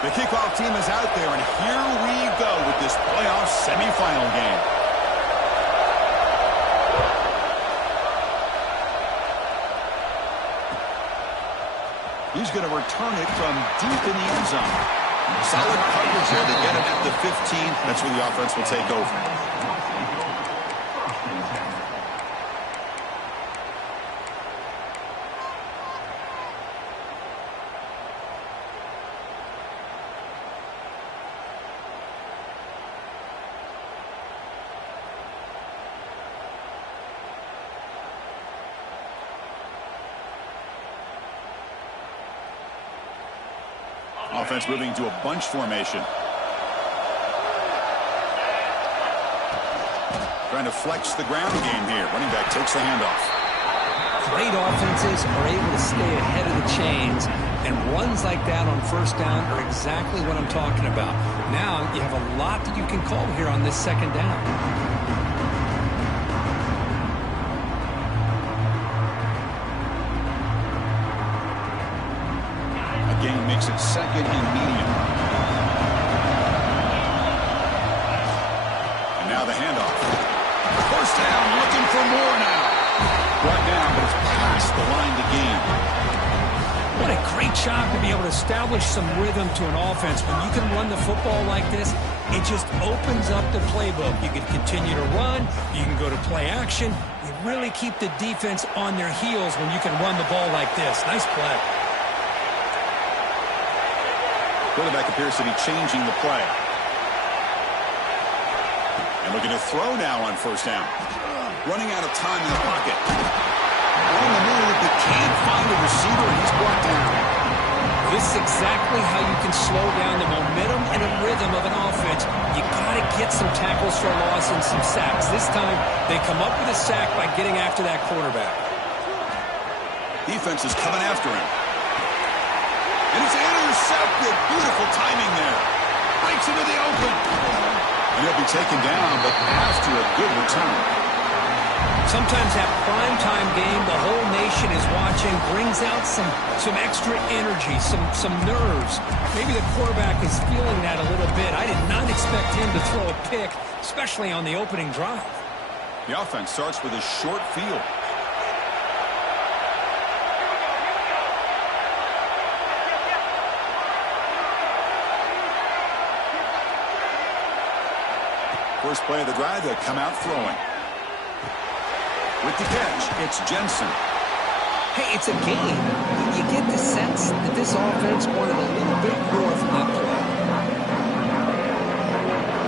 The kickoff team is out there, and here we go with this playoff semifinal game. He's going to return it from deep in the end zone. Solid coverage here to get it at the 15. That's where the offense will take over. Offense moving to a bunch formation. Trying to flex the ground game here. Running back takes the handoff. Great offenses are able to stay ahead of the chains, and runs like that on first down are exactly what I'm talking about. Now you have a lot that you can call here on this second down. Game makes it second and medium. And now the handoff. First down, looking for more now. Brought down, but it's past the line to gain. What a great job to be able to establish some rhythm to an offense. When you can run the football like this, it just opens up the playbook. You can continue to run. You can go to play action. You really keep the defense on their heels when you can run the ball like this. Nice play. Quarterback appears to be changing the play. And looking to throw now on first down. Running out of time in the pocket. On the move, but can't find a receiver, and he's brought down. This is exactly how you can slow down the momentum and the rhythm of an offense. You got to get some tackles for loss and some sacks. This time, they come up with a sack by getting after that quarterback. Defense is coming after him. And it's intercepted. Beautiful timing there. Breaks into the open. And he'll be taken down, but after a good return. Sometimes that primetime game, the whole nation is watching, brings out some extra energy, some nerves. Maybe the quarterback is feeling that a little bit. I did not expect him to throw a pick, especially on the opening drive. The offense starts with a short field. First play of the drive, they come out throwing. With the catch, it's Jensen. Hey, it's a game. You get the sense that this offense wanted a little bit more from that play.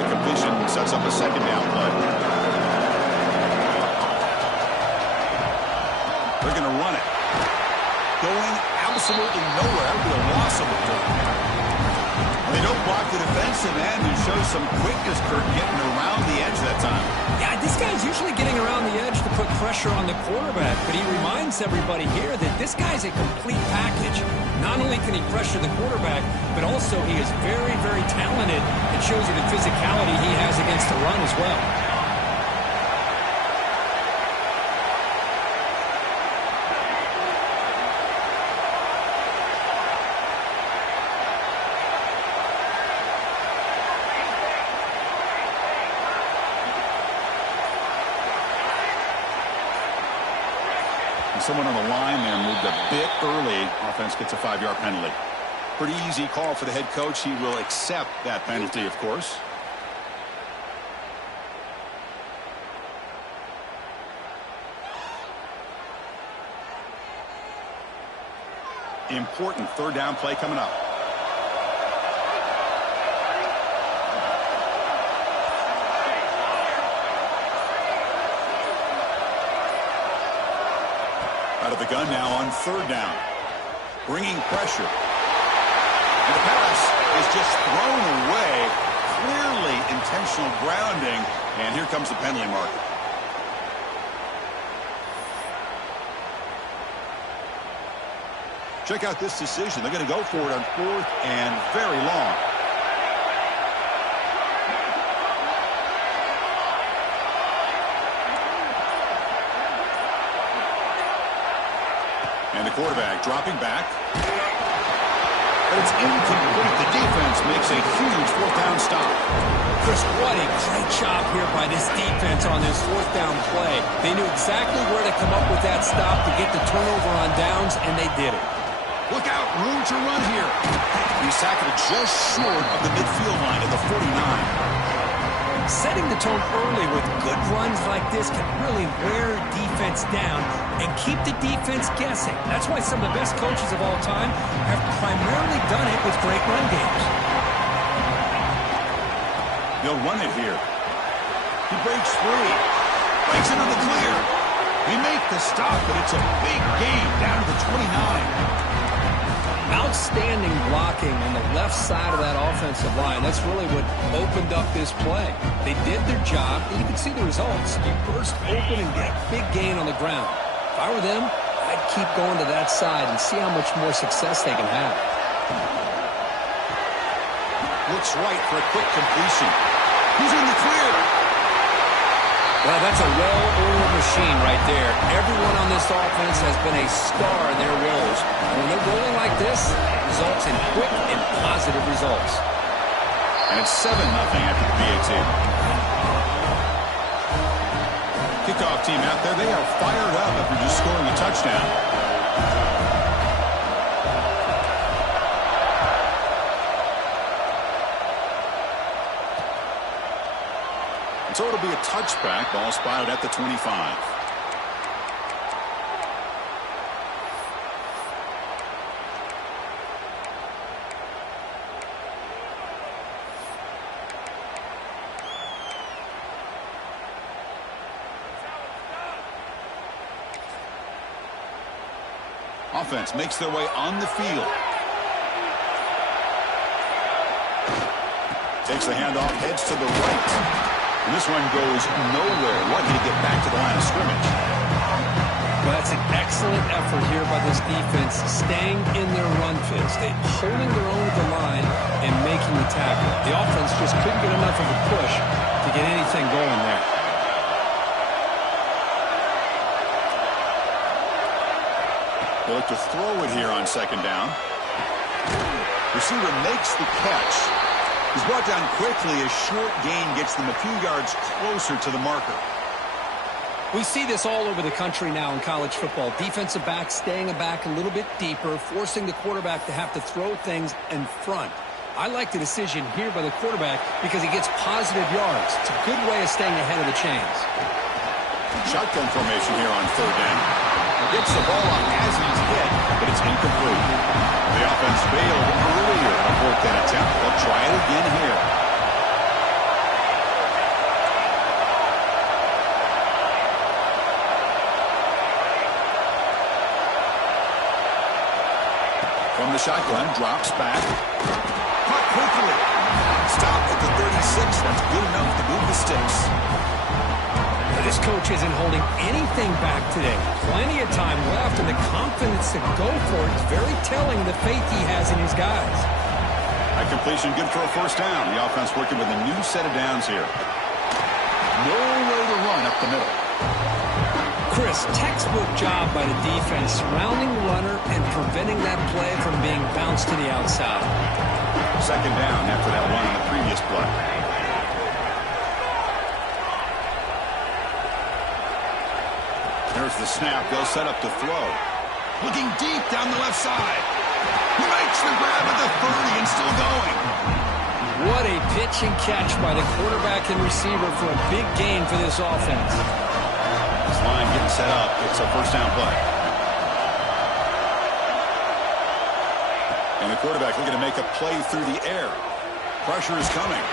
The completion sets up a second down play. They're going to run it. Going absolutely nowhere. That would be a loss of a play. They don't block the defensive end and show some quickness, Kirk, getting around the edge that time. Yeah, this guy's usually getting around the edge to put pressure on the quarterback, but he reminds everybody here that this guy's a complete package. Not only can he pressure the quarterback, but also he is very, very talented. It shows you the physicality he has against the run as well. Someone on the line there moved a bit early. Offense gets a 5-yard penalty. Pretty easy call for the head coach. He will accept that penalty, of course. Important third down play coming up. Out of the gun now on third down. Bringing pressure. And the pass is just thrown away. Clearly intentional grounding. And here comes the penalty mark. Check out this decision. They're going to go for it on fourth and very long. And the quarterback dropping back. but it's incomplete. The defense makes a huge fourth down stop. Chris, what a great job here by this defense on this fourth down play. They knew exactly where to come up with that stop to get the turnover on downs, and they did it. Look out, room to run here. He's tackled just short of the midfield line of the 49. Setting the tone early with good runs like this can really wear defense down and keep the defense guessing. That's why some of the best coaches of all time have primarily done it with great run games. They'll run it here. He breaks free. Breaks into the clear. They make the stop, but it's a big gain down to the 29. Outstanding blocking on the left side of that offensive line. That's really what opened up this play. They did their job, and you can see the results. You burst open and get a big gain on the ground. If I were them, I'd keep going to that side and see how much more success they can have. Looks right for a quick completion. He's in the clear. Well, that's a well-oiled machine right there. Everyone on this offense has been a star in their roles. And when they're rolling like this, it results in quick and positive results. And it's 7-0 after the PAT. Kickoff team out there, they are fired up after just scoring a touchdown. So it'll be a touchback. Ball spotted at the 25. Offense makes their way on the field. Takes the handoff, heads to the right. And this one goes nowhere. Lucky to get back to the line of scrimmage. Well, that's an excellent effort here by this defense, staying in their run fits. They're holding their own at the line and making the tackle. The offense just couldn't get enough of a push to get anything going there. They look to throw it here on second down. Receiver makes the catch. He's brought down quickly. A short gain gets them a few yards closer to the marker. We see this all over the country now in college football. Defensive backs staying back a little bit deeper, forcing the quarterback to have to throw things in front. I like the decision here by the quarterback because he gets positive yards. It's a good way of staying ahead of the chains. Shotgun formation here on third down. Gets the ball off as he's hit, but it's incomplete. The offense failed earlier on fourth down attempt. They'll try it again here. From the shotgun, drops back. Caught quickly. Stopped at the 36. That's good enough to move the sticks. This coach isn't holding anything back today. Plenty of time left, and the confidence to go for it is very telling of the faith he has in his guys. That completion good for a first down. The offense working with a new set of downs here. Nowhere to run up the middle. Chris, textbook job by the defense, surrounding the runner and preventing that play from being bounced to the outside. Second down after that one on the previous play. There's the snap. They'll set up to throw. Looking deep down the left side. He makes the grab at the 30 and still going. What a pitch and catch by the quarterback and receiver for a big gain for this offense. This line getting set up. It's a first down play. And the quarterback looking to make a play through the air. Pressure is coming.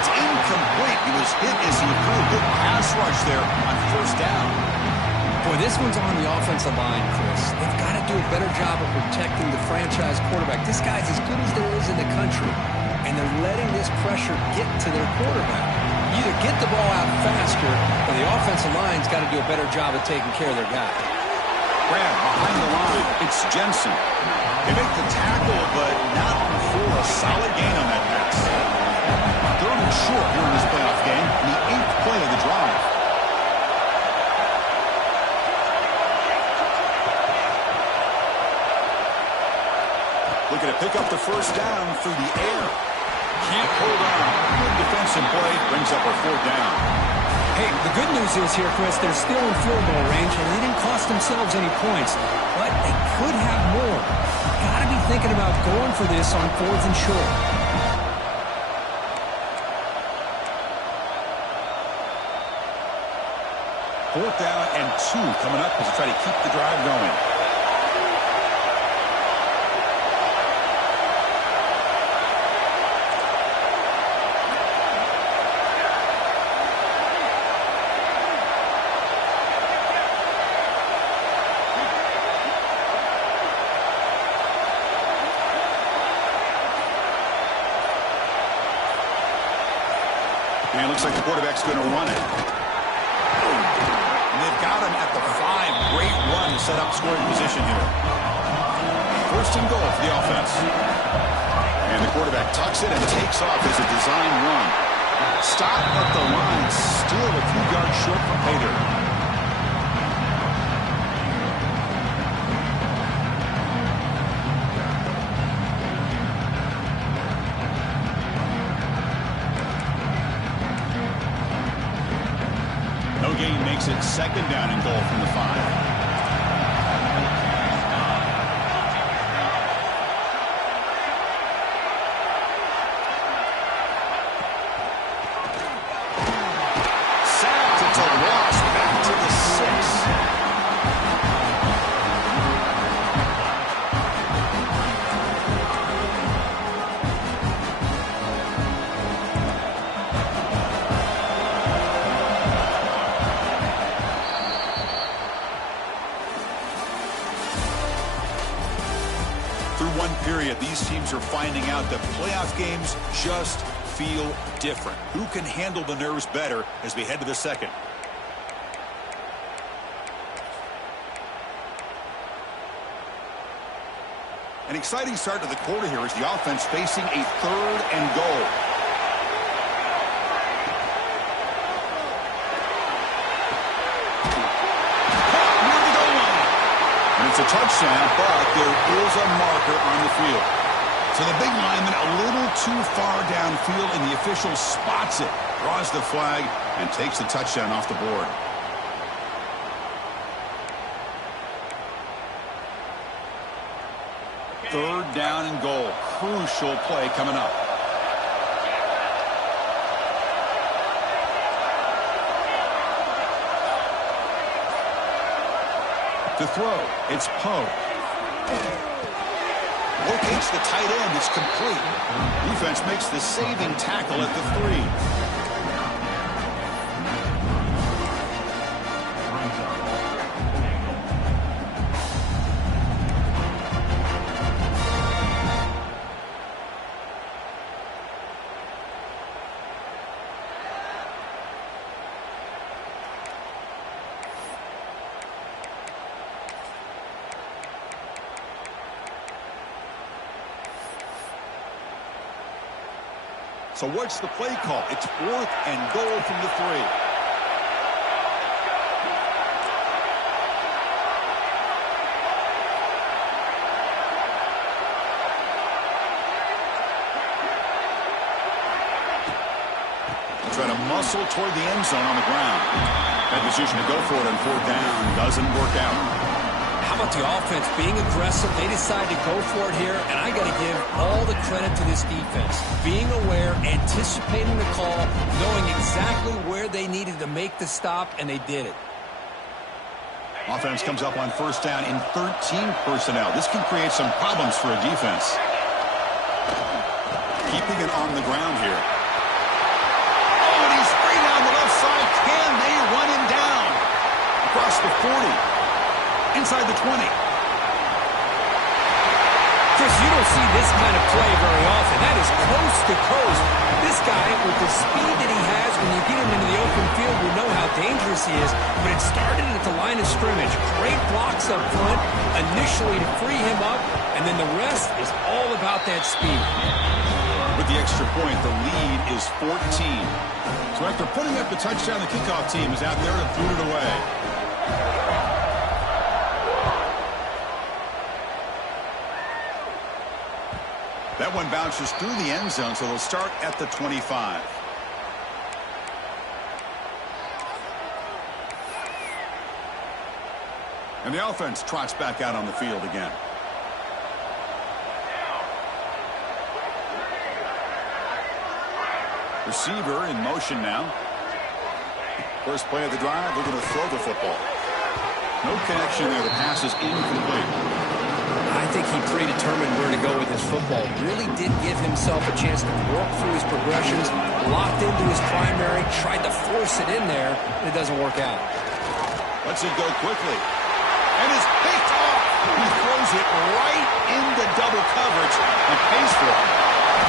It's incomplete. He was hit as he threw a good pass rush there on first down. Boy, this one's on the offensive line, Chris. They've got to do a better job of protecting the franchise quarterback. This guy's as good as there is in the country, and they're letting this pressure get to their quarterback. You either get the ball out faster, or the offensive line's got to do a better job of taking care of their guy. Grab behind the line. It's Jensen. They make the tackle, but not for a solid gain on that pass. Third and short here in this playoff game, in the 8th play of the drive. looking to pick up the first down through the air. Can't hold on. Good defensive play. Brings up a 4th down. Hey, the good news is here, Chris, they're still in field goal range, and they didn't cost themselves any points. But they could have more. Got to be thinking about going for this on 4th and short. 4th down and 2 coming up as they try to keep the drive going. And it looks like the quarterback's going to run it. And they've got him at the 5. Great run to set up scoring position here. 1st and goal for the offense. And the quarterback tucks it and takes off as a design run. Stop at the line. Still a few yards short from pay dirt. Gain makes it 2nd down and goal from the 5. Sacked. It's a loss back to the 6. One period, these teams are finding out that playoff games just feel different. Who can handle the nerves better as we head to the 2nd? An exciting start to the quarter here as the offense facing a 3rd and goal. It's a touchdown, but there is a marker on the field. So the big lineman a little too far downfield, and the official spots it, draws the flag, and takes the touchdown off the board. Third down and goal. Crucial play coming up. To throw, it's Poe. Locates the tight end. It's complete. Defense makes the saving tackle at the 3. So what's the play call? It's 4th and goal from the 3. Try to muscle toward the end zone on the ground. That decision to go for it on 4th down doesn't work out. How about the offense being aggressive? They decided to go for it here, and I got to give all the credit to this defense. Being aware, anticipating the call, knowing exactly where they needed to make the stop, and they did it. Offense comes up on 1st down in 13 personnel. This can create some problems for a defense. Keeping it on the ground here. Oh, and he's free down the left side. Can they run him down? Across the 40. Inside the 20. Chris, you don't see this kind of play very often. That is coast to coast. This guy, with the speed that he has, when you get him into the open field, we know how dangerous he is. But it started at the line of scrimmage. Great blocks up front, initially to free him up, and then the rest is all about that speed. With the extra point, the lead is 14. So after putting up the touchdown, the kickoff team is out there to boot it away. That one bounces through the end zone, so they'll start at the 25. And the offense trots back out on the field again. Receiver in motion now. First play of the drive, they're going to throw the football. No connection there. The pass is incomplete. I think he predetermined where to go with his football. Really did give himself a chance to work through his progressions, locked into his primary, tried to force it in there, and it doesn't work out. Lets it go quickly. And is picked off. He throws it right into double coverage and pays for it.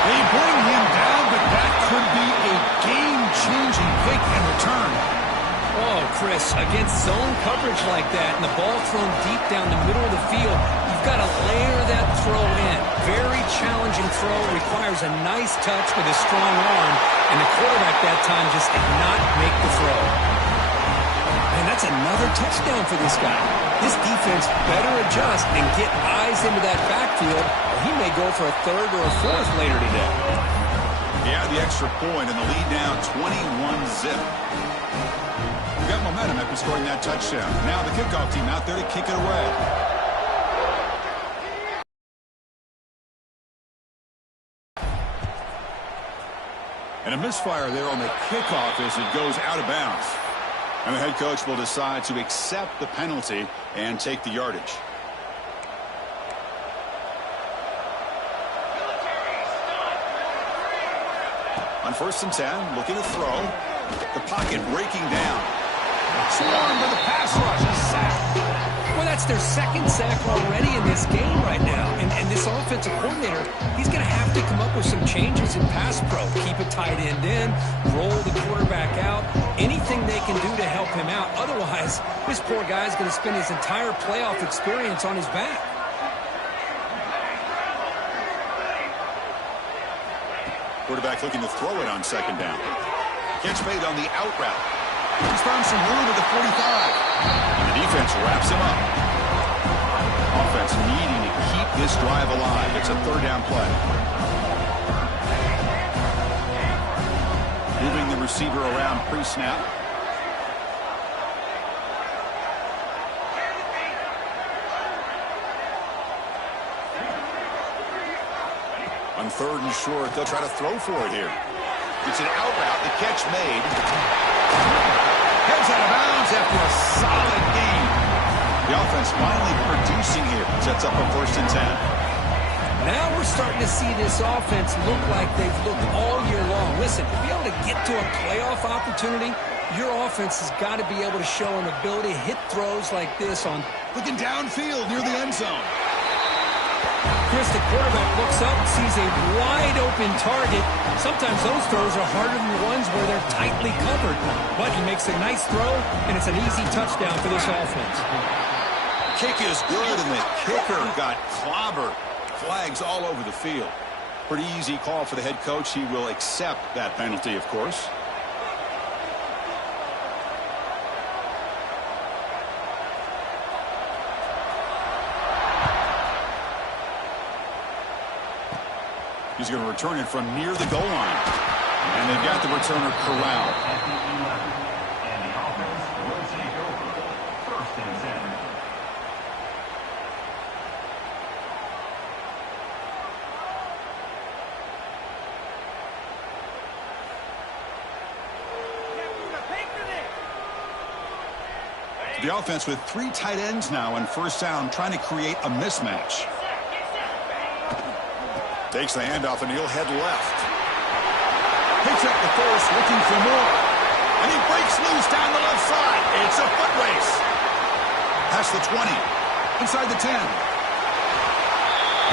They bring him down, but that could be a game-changing pick and return. Oh, Chris, against zone coverage like that and the ball thrown deep down the middle of the field, you've got to layer that throw in. Very challenging throw, requires a nice touch with a strong arm, and the quarterback that time just did not make the throw. And that's another touchdown for this guy. This defense better adjust and get eyes into that backfield, or he may go for a third or a fourth later today. Yeah, the extra point and the lead down 21-zip. We've got momentum after scoring that touchdown. Now the kickoff team out there to kick it away. And a misfire there on the kickoff as it goes out of bounds. And the head coach will decide to accept the penalty and take the yardage. On 1st and 10, looking to throw. The pocket breaking down. Swarmed with a pass rush. A sack. Well, that's their second sack already in this game right now. And this offensive coordinator, he's going to have to come up with some changes in pass pro. Keep a tight end in, roll the quarterback out, anything they can do to help him out. Otherwise, this poor guy's going to spend his entire playoff experience on his back. Quarterback looking to throw it on 2nd down. Catch made on the out route. He's found some room at the 45. And the defense wraps him up. Offense needing to keep this drive alive. It's a 3rd down play. Moving the receiver around pre-snap. On 3rd and short, they'll try to throw for it here. It's an out route. The catch made. Heads out of bounds after a solid gain. The offense finally producing here. Sets up a 1st and 10. Now we're starting to see this offense look like they've looked all year long. Listen, to be able to get to a playoff opportunity, your offense has got to be able to show an ability to hit throws like this on. Looking downfield near the end zone. Chris, the quarterback looks up, sees a wide-open target. Sometimes those throws are harder than the ones where they're tightly covered. But he makes a nice throw, and it's an easy touchdown for this offense. Kick is good, and the kicker got clobbered. Flags all over the field. Pretty easy call for the head coach. He will accept that penalty, of course. He's going to return it from near the goal line. And they've got the returner corralled. And the offense will take over. 1st and 10. The offense with 3 tight ends now on 1st down, trying to create a mismatch. Takes the handoff, and he'll head left. Picks up the first, looking for more. And he breaks loose down the left side. It's a foot race. Past the 20. Inside the 10.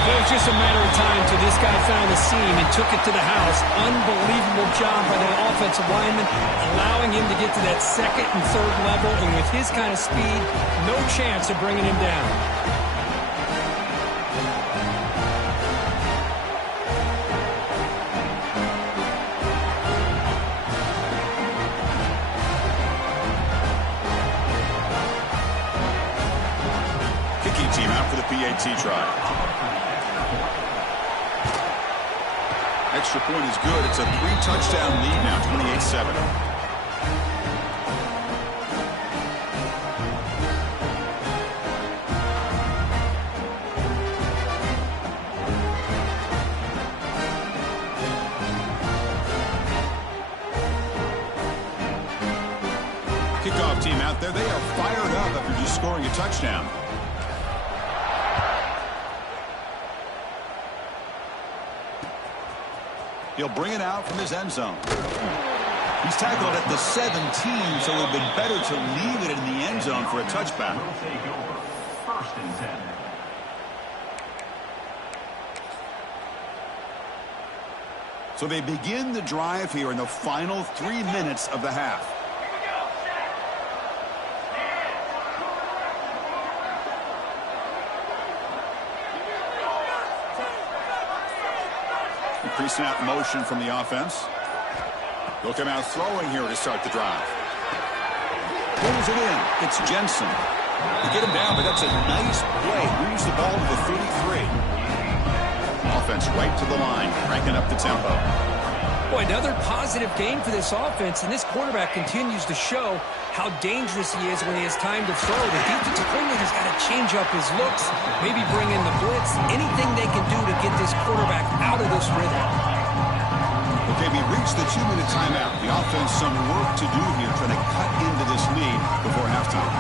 It was just a matter of time till this guy found the seam and took it to the house. Unbelievable job by that offensive lineman, allowing him to get to that 2nd and 3rd level. And with his kind of speed, no chance of bringing him down. Team out for the PAT try. Extra point is good. It's a 3-touchdown lead now, 28-7. Kickoff team out there. They are fired up after just scoring a touchdown. He'll bring it out from his end zone. He's tackled at the 17, so it would have been better to leave it in the end zone for a touchback. Will take over. 1st and 10. So they begin the drive here in the final 3 minutes of the half. Increasing out motion from the offense. They'll come out throwing here to start the drive. Pulls it in. It's Jensen. They get him down, but that's a nice play. Moves the ball to the 33. Offense right to the line, cranking up the tempo. Boy, another positive game for this offense, and this quarterback continues to show how dangerous he is when he has time to throw. The defensive coordinator's got to change up his looks, maybe bring in the blitz, anything they can do to get this quarterback out of this rhythm. Okay, we reached the 2-minute timeout. The offense some work to do here, trying to cut into this lead before halftime.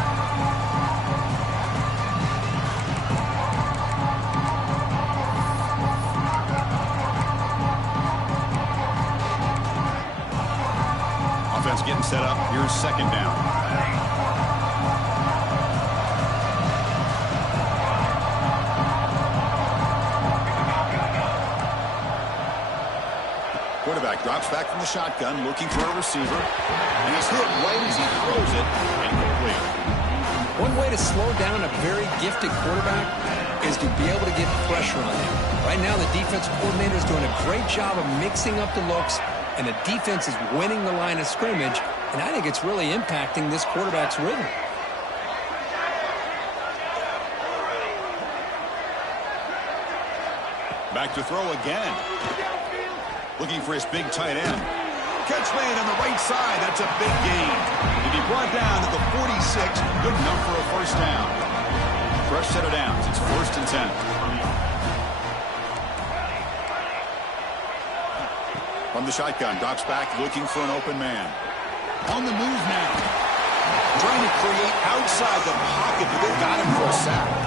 Offense getting set up. Here's 2nd down. Quarterback drops back from the shotgun, looking for a receiver. And he's hit right as he throws it. Incomplete. One way to slow down a very gifted quarterback is to be able to get pressure on him. Right now, the defensive coordinator is doing a great job of mixing up the looks, and the defense is winning the line of scrimmage, and I think it's really impacting this quarterback's rhythm. Back to throw again. Looking for his big tight end. Catch made on the right side. That's a big gain. To be brought down to the 46. Good enough for a 1st down. Fresh set of downs. It's 1st and 10. From the shotgun, drops back, looking for an open man. On the move now. Trying to create outside the pocket, but they got him for a sack.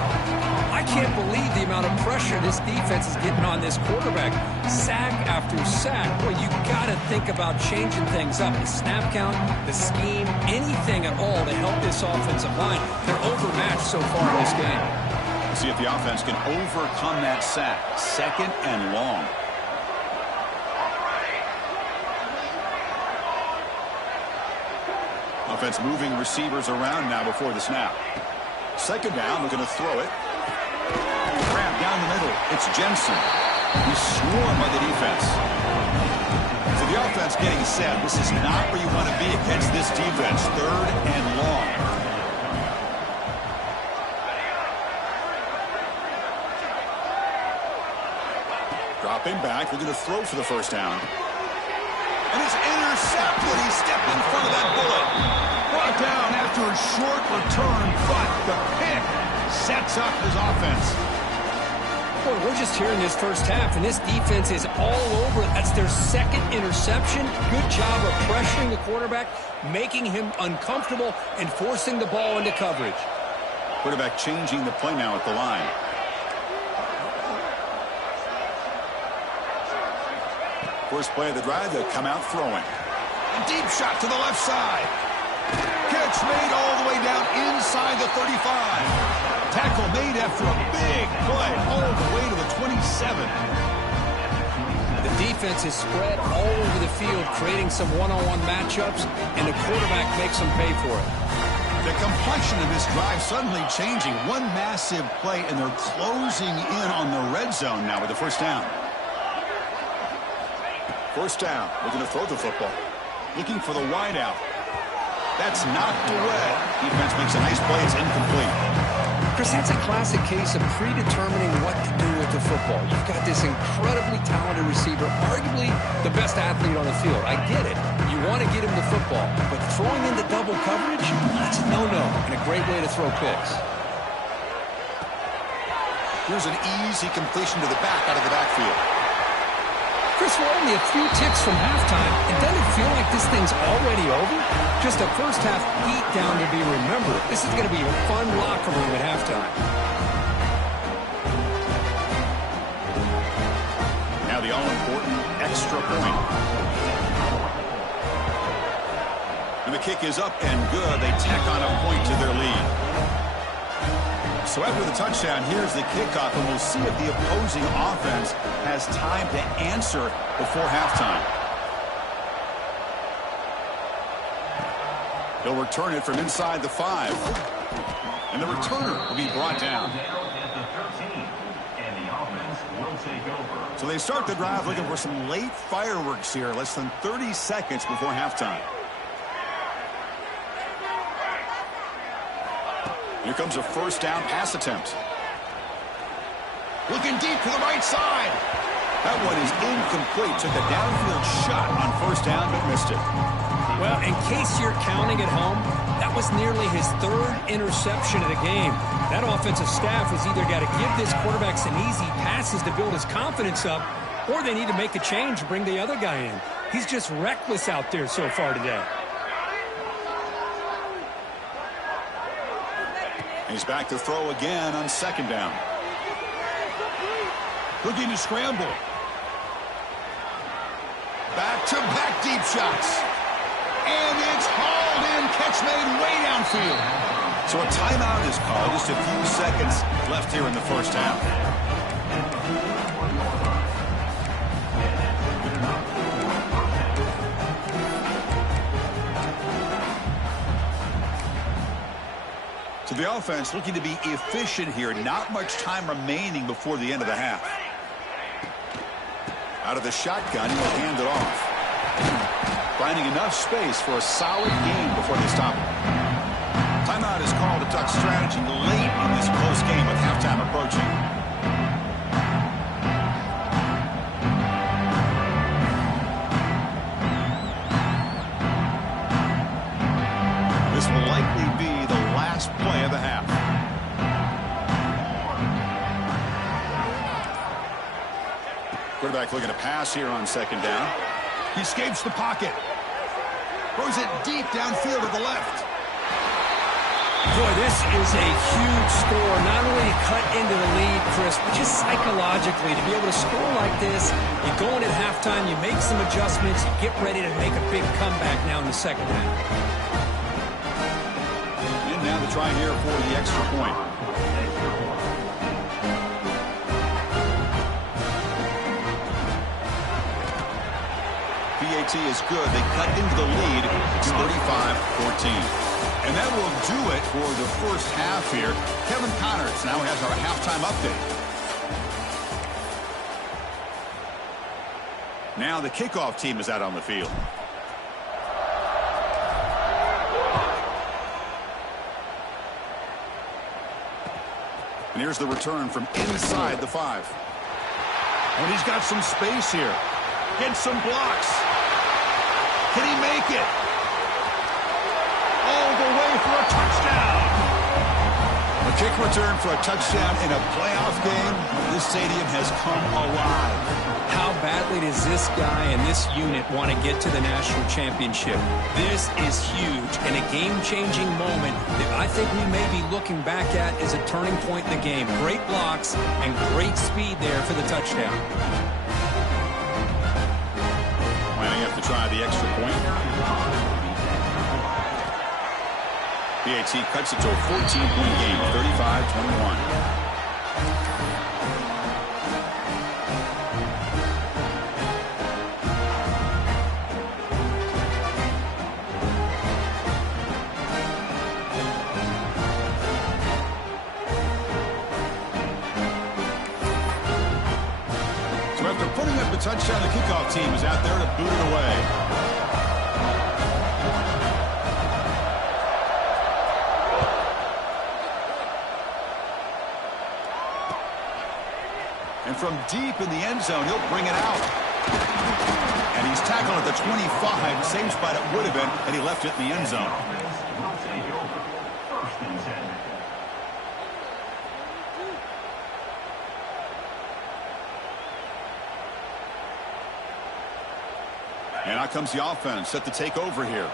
I can't believe the amount of pressure this defense is getting on this quarterback. Sack after sack. Boy, you got to think about changing things up. The snap count, the scheme, anything at all to help this offensive line. They're overmatched so far in this game. Let's see if the offense can overcome that sack. 2nd and long. Offense moving receivers around now before the snap. 2nd down, looking to throw it. Grab down the middle. It's Jensen. He's swarmed by the defense. So the offense getting set. This is not where you want to be against this defense. 3rd and long. Dropping back. We're going to throw for the 1st down. And it's intercepted. He stepped in front of that bullet. Brought down after a short return, but the pick sets up his offense. Boy, we're just here in this 1st half, and this defense is all over. That's their 2nd interception. Good job of pressuring the quarterback, making him uncomfortable, and forcing the ball into coverage. Quarterback changing the play now at the line. First play of the drive, they'll come out throwing. A deep shot to the left side. Catch made all the way down inside the 35. Tackle made after a big play all the way to the 27. The defense is spread all over the field, creating some one-on-one matchups, and the quarterback makes them pay for it. The complexion of this drive suddenly changing. One massive play, and they're closing in on the red zone now with the 1st down. 1st down. Looking to throw the football. Looking for the wideout. That's knocked away. Defense makes a nice play. It's incomplete. Chris, that's a classic case of predetermining what to do with the football. You've got this incredibly talented receiver, arguably the best athlete on the field. I get it. You want to get him the football, but throwing into double coverage, that's a no-no and a great way to throw picks. Here's an easy completion to the back out of the backfield. Chris, we're only a few ticks from halftime. It doesn't feel like this thing's already over. Just a first-half beatdown to be remembered. This is going to be a fun locker room at halftime. Now the all-important extra point. And the kick is up and good. They tack on a point to their lead. So after the touchdown, here's the kickoff, and we'll see if the opposing offense has time to answer before halftime. He'll return it from inside the 5. And the returner will be brought down. So they start the drive looking for some late fireworks here, less than 30 seconds before halftime. Here comes a first down pass attempt. Looking deep to the right side. That one is incomplete. Took a downfield shot on first down, but missed it. Well, in case you're counting at home, that was nearly his 3rd interception of the game. That offensive staff has either got to give this quarterback some easy passes to build his confidence up, or they need to make a change and bring the other guy in. He's just reckless out there so far today. He's back to throw again on second down. Looking to scramble. Back-to-back deep shots. And it's hauled in. Catch made way downfield. So a timeout is called. Just a few seconds left here in the first half. So the offense looking to be efficient here. Not much time remaining before the end of the half. Out of the shotgun, he will hand it off. Finding enough space for a solid gain before they stop him. Timeout is called to duck strategy late in this close game with halftime approaching. This will likely be the last play of the half. Quarterback looking to pass here on second down. He escapes the pocket. Throws it deep downfield to the left. Boy, this is a huge score. Not only to cut into the lead, Chris, but just psychologically to be able to score like this. You go in at halftime, you make some adjustments, you get ready to make a big comeback now in the second half. And now the try here for the extra point. PAT is good. They cut into the lead. It's 35-14. And that will do it for the first half here. Kevin Connors now has our halftime update. Now the kickoff team is out on the field. And here's the return from inside the 5. And he's got some space here. Gets some blocks. Can he make it? All the way for a touchdown. A kick return for a touchdown in a playoff game. This stadium has come alive. How badly does this guy and this unit want to get to the national championship? This is huge and a game-changing moment that I think we may be looking back at as a turning point in the game. Great blocks and great speed there for the touchdown. Planning have to try the extra point. PAT cuts it to a 14-point game, 35-21. So after putting up the touchdown, the kickoff team is out there to boot it away. And from deep in the end zone, he'll bring it out. And he's tackled at the 25. Same spot it would have been had he left it in the end zone. Will take over. First and 10. And out comes the offense, set to take over here.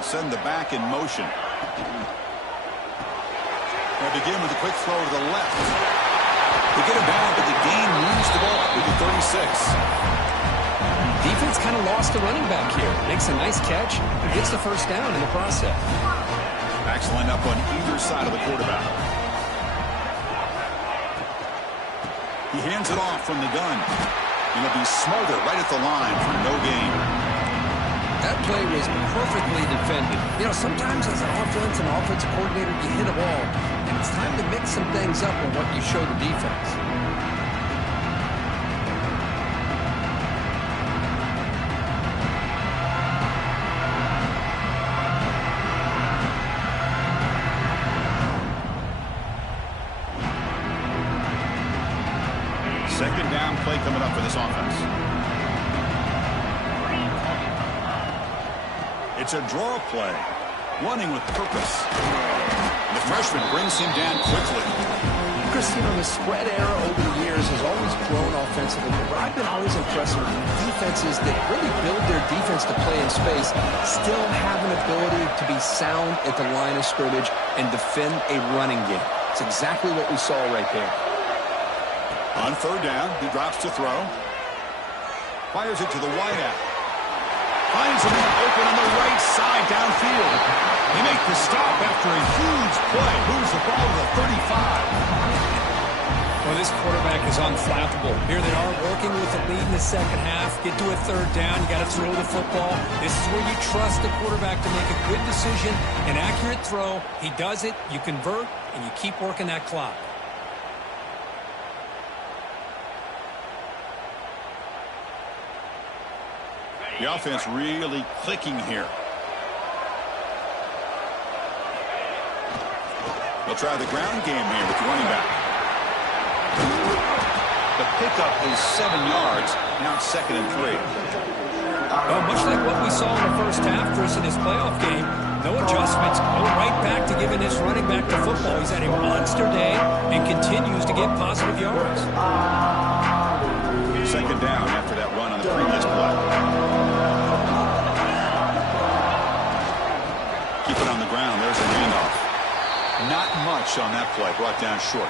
Send the back in motion. They begin with a quick throw to the left. They get it back, but the gain moves the ball with the 36. Defense kind of lost the running back here. Makes a nice catch and gets the first down in the process. Backs line up on either side of the quarterback. He hands it off from the gun. And he'll be smothered right at the line for no gain. That play was perfectly defended. You know, sometimes as an offense and offensive coordinator, you hit a ball, and it's time to mix some things up on what you show the defense. Second down play coming up for this offense. It's a draw play, running with purpose. The freshman brings him down quickly. Chris, you know, the spread era over the years has always grown offensively, but I've been always impressed with defenses that really build their defense to play in space, still have an ability to be sound at the line of scrimmage and defend a running game. It's exactly what we saw right there. On third down, he drops to throw. Fires it to the wideout. Finds him open on the right side downfield. They make the stop after a huge play. Moves the ball to the 35. Well, this quarterback is unflappable. Here they are working with the lead in the second half. Get to a third down. You got to throw the football. This is where you trust the quarterback to make a good decision, an accurate throw. He does it. You convert, and you keep working that clock. The offense really clicking here. They'll try the ground game here with the running back. The pickup is 7 yards. Now it's 2nd and 3. Well, much like what we saw in the first half, Chris, in this playoff game, no adjustments, go right back to giving this running back the football. He's had a monster day and continues to get positive yards. Second down after that run on the previous play. Keep it on the ground. There's a handoff. Not much on that play. Brought down short.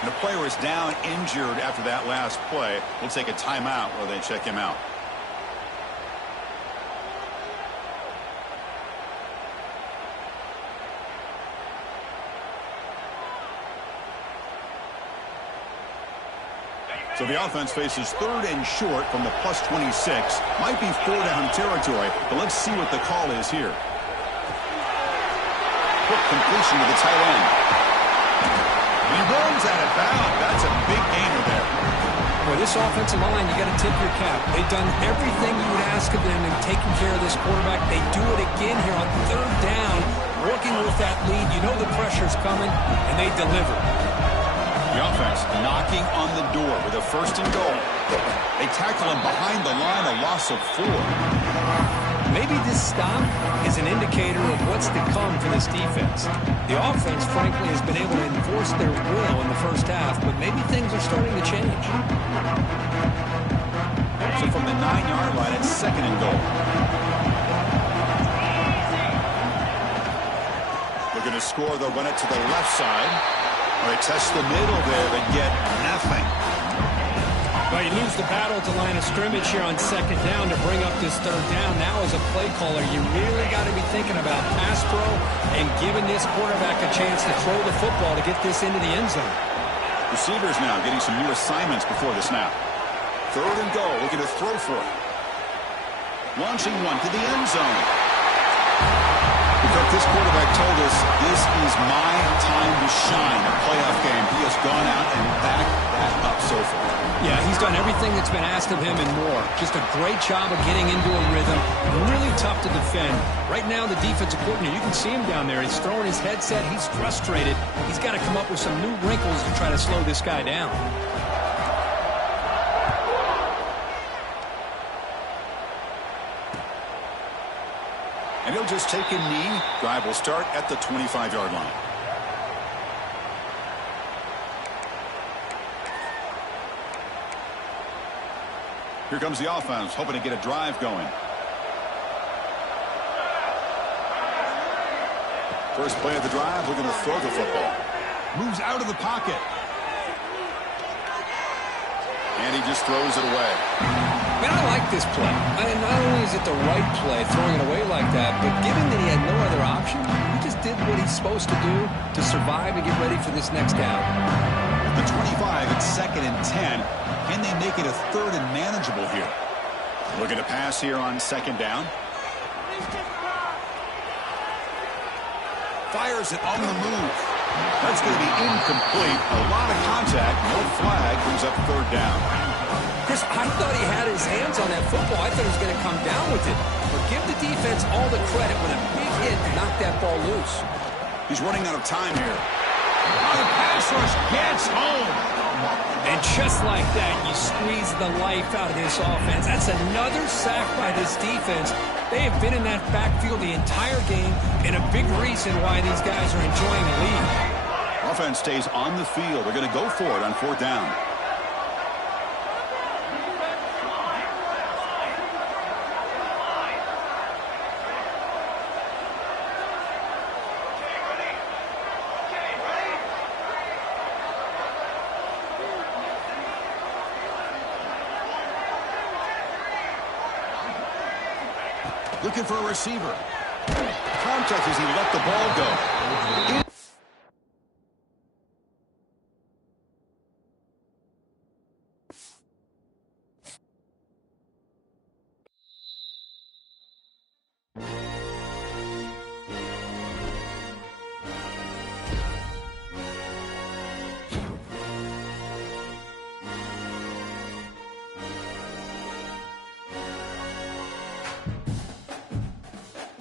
And the player is down injured after that last play. We'll take a timeout while they check him out. So the offense faces 3rd and short from the +26. Might be 4-down territory, but let's see what the call is here. Quick completion to the tight end. And he runs out of bounds. That's a big gainer there. Well, this offensive line, you got to tip your cap. They've done everything you would ask of them in taking care of this quarterback. They do it again here on 3rd down, working with that lead. You know the pressure's coming, and they deliver. The offense knocking on the door with a 1st and goal. They tackle him behind the line, a loss of 4. Maybe this stop is an indicator of what's to come for this defense. The offense, frankly, has been able to enforce their will in the first half, but maybe things are starting to change. So from the 9-yard line, it's 2nd and goal. Looking to score, they'll run it to the left side. They test the middle there, but get nothing. Well, you lose the battle at the line of scrimmage here on 2nd down to bring up this 3rd down. Now as a play caller, you really got to be thinking about pass pro and giving this quarterback a chance to throw the football to get this into the end zone. Receivers now getting some new assignments before the snap. 3rd and goal, looking to throw for it. Launching one to the end zone. Cook, this quarterback told us this is my time to shine, a playoff game. He has gone out and backed that up so far. Yeah, he's done everything that's been asked of him and more. Just a great job of getting into a rhythm. Really tough to defend. Right now, the defensive coordinator, you can see him down there. He's throwing his headset. He's frustrated. He's got to come up with some new wrinkles to try to slow this guy down. And he'll just take a knee. Drive will start at the 25-yard line. Here comes the offense, hoping to get a drive going. First play of the drive, looking to throw the football. Moves out of the pocket. And he just throws it away. Man, I like this play. I mean, not only is it the right play, throwing it away like that, but given that he had no other option, he just did what he's supposed to do to survive and get ready for this next down. The 25, it's 2nd and 10. Can they make it a 3rd and manageable here? Looking to pass here on 2nd down. Fires it on the move. That's going to be incomplete. A lot of contact. No flag. Brings up 3rd down. Chris, I thought he had his hands on that football. I thought he was going to come down with it. But give the defense all the credit when a big hit knocked that ball loose. He's running out of time here. Oh, the pass rush gets home. And just like that, you squeeze the life out of this offense. That's another sack by this defense. They have been in that backfield the entire game, and a big reason why these guys are enjoying the lead. Offense stays on the field. They're going to go for it on 4th down. Looking for a receiver. Contact as he let the ball go.